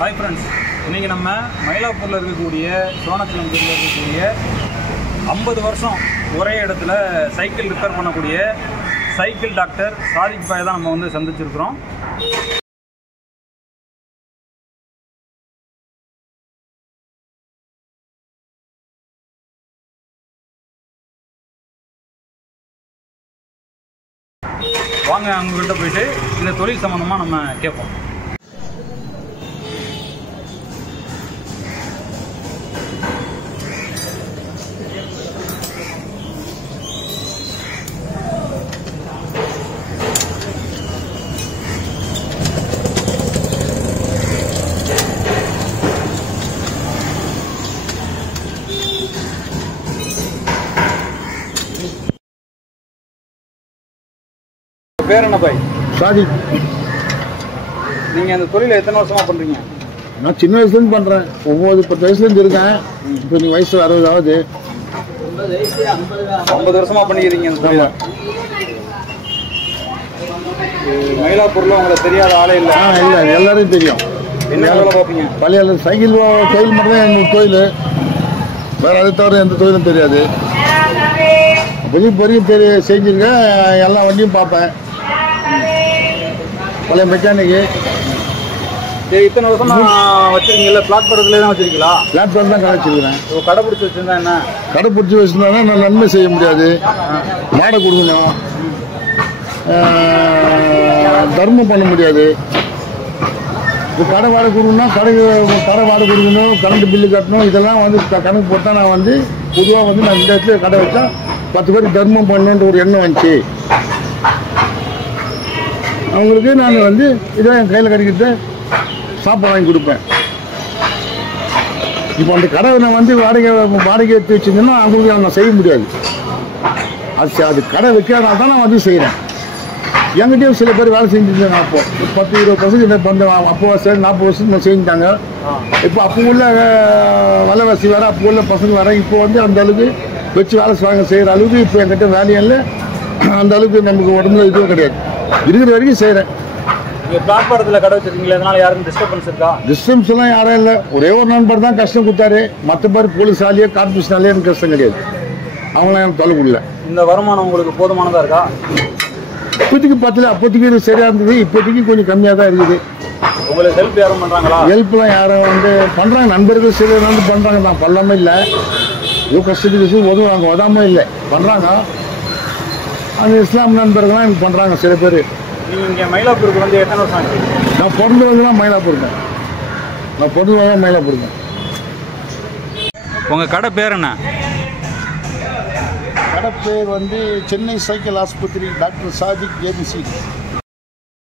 Hi friends, இன்றைக்கி நம்ம மயிலாப்பூரில் இருக்கக்கூடிய சோனக்கிழமையில் இருக்கக்கூடிய 50 வருஷம் ஒரே இடத்துல சைக்கிள் ரிப்பேர் பண்ணக்கூடிய சைக்கிள் டாக்டர் சாதிக் பாய் தான் நம்ம வந்து சந்திச்சிருக்கிறோம். வாங்க அவங்ககிட்ட போயிட்டு இந்த தொழில் சம்மந்தமாக நம்ம கேட்போம். பேர் என்ன பாய்? சாதிக். நீங்கள் அந்த தொழிலை எத்தனை வருஷமாக பண்ணுறீங்க? நான் சின்ன வயசுலேருந்து பண்ணுறேன். 9-10 வயசுலேருந்து இருக்கேன். இப்போ நீ வயசு 60 ஆகுது. 50 வருஷமாக பண்ணிக்கிறீங்க அந்த தொழிலை. மயிலாப்பூரில் உங்களுக்கு தெரியாத ஆளே இல்லை? இல்லை, எல்லாரையும் தெரியும். என்ன வேலை பார்ப்பீங்க? பழைய சைக்கிள் தொழில் மட்டும் தான் எங்கள் தொழில். வேறு அதை தவிர எந்த தொழிலும் தெரியாது. பெரிய பெரிய செஞ்சுருக்கேன். எல்லா வண்டியும் பார்ப்பேன். பழைய மெக்கானிக்கு. சரி, இத்தனை வருஷமா வச்சிருக்கீங்களா? பிளாட்பாரத்தில் தான் வச்சிருக்கீங்களா? பிளாட்பாரம் தான் கடை வச்சுருக்கிறேன். கடை பிடிச்சி வச்சுருந்தா என்ன? கடை பிடிச்சி வச்சுருந்தாங்கன்னா நான் நன்மை செய்ய முடியாது. மாடை கொடுக்கணும், தர்மம் பண்ண முடியாது. இப்போ கடை வாடகை கொடுக்கணும்னா கடை வாடகை கொடுக்கணும், கரண்ட் பில்லு கட்டணும். இதெல்லாம் வந்து கணக்கு போட்டால் நான் வந்து பொதுவாக வந்து நான் இந்த இடத்துல கடை வச்சா 10 பேருக்கு தர்மம் பண்ணணுன்ற ஒரு எண்ணம் வந்துச்சு. அவங்களுக்கு நான் வந்து இதை என் கையில் கிடைக்கிட்டு சாப்பாடு வாங்கி கொடுப்பேன். இப்போ அந்த கடை நான் வந்து வாடகை எடுத்து வச்சுருந்தேன்னா அவங்களுக்கு நான் செய்ய முடியாது. அது கடை வைக்காதனால தான் நான் வந்து செய்கிறேன். என்கிட்டயும் சில பேர் வேலை செஞ்சுருந்தாங்க. அப்போ 10-20% பண்ண அப்போ 40 வருஷம் செஞ்சுட்டாங்க. இப்போ அப்போ உள்ள விலைவாசி வேறு, அப்போ உள்ள பசங்க வேறு. இப்போ வந்து அந்த அளவுக்கு வச்சு வேலை செய்கிற அளவுக்கு இப்போ என்கிட்ட வேலையும் இல்லை. அந்த அளவுக்கு நமக்கு உடம்புல இதுவும் கிடையாது. இருக்கிற வரைக்கும் செய்கிறேன். நீங்கள் பிளாட்பாரத்தில் கடை வச்சுருக்கீங்களா? அதனால் யாருக்கும் டிஸ்டர்பன்ஸ் இருக்கா? டிஸ்டர்பன்ஸ் எல்லாம் யாரும் இல்லை. ஒரே ஒரு நண்பர் தான் கஷ்டம் கொடுத்தாரு. மற்றபடி போலீஸாலேயோ கார்பரேஷனாலேயோ எனக்கு கஷ்டம் கிடையாது. அவங்களாம் எனக்கு தொலை கொடுல. இந்த வருமானம் உங்களுக்கு போதுமானதாக இருக்கா? இப்போதைக்கு பார்த்தல, அப்போதைக்கு சரியாக இருந்தது. இப்போதைக்கு கொஞ்சம் கம்மியாக தான் இருக்குது. உங்களுக்கு ஹெல்ப் யாரும் பண்ணுறாங்களா? ஹெல்ப்லாம் யாரும் வந்து பண்ணுறாங்க. நண்பர்கள் சிலர் வந்து பண்ணுறாங்க தான், பண்ணாமல் இல்லை. ஏதோ கஷ்டத்துக்கு உதவுவாங்க, உதாமல் இல்லை, பண்ணுறாங்க. அந்த இஸ்லாம் நண்பர்கள்லாம் எனக்கு பண்ணுறாங்க சில பேர். நீங்கள் இங்கே மயிலாப்பூருக்கு வந்து எத்தனை வருஷம் ஆச்சு? நான் பிறந்து வந்துலாம் மயிலாப்பூர் தான். நான் பிறந்து வந்து மயிலாப்பூர் தான். உங்கள் கடை பேர் என்ன? கடை பேர் வந்து சென்னை சைக்கிள் ஆஸ்பத்திரி டாக்டர் சாதிக் ஏபிசி.